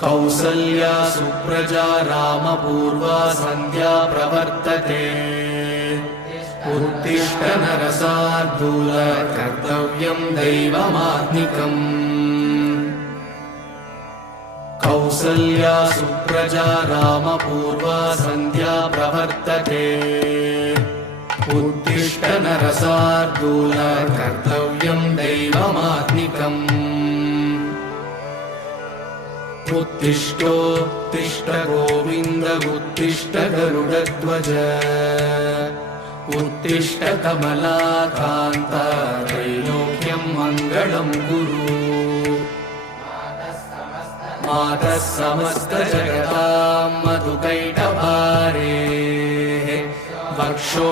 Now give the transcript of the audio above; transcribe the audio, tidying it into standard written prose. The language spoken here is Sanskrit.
कौसल्या सुप्रजा रामपूर्वा सन्ध्या प्रवर्तते उत्तिष्ठ नरशार्दूल कर्तव्यं दैवमात्मिकम् कौसल्या सुप्रजा रामपूर्वा सन्ध्या प्रवर्तते उत्तिष्ठ नरशार्दूल कर्तव्यं दैवमात्मिकम् उत्तिष्ठोत्तिष्ठ गोविन्द उत्तिष्ठ गरुडध्वज उत्तिष्ठ कमलाकान्त त्रैलोक्यं मङ्गलं कुरु मातः समस्त जगतां मधुकैटभारे वक्षो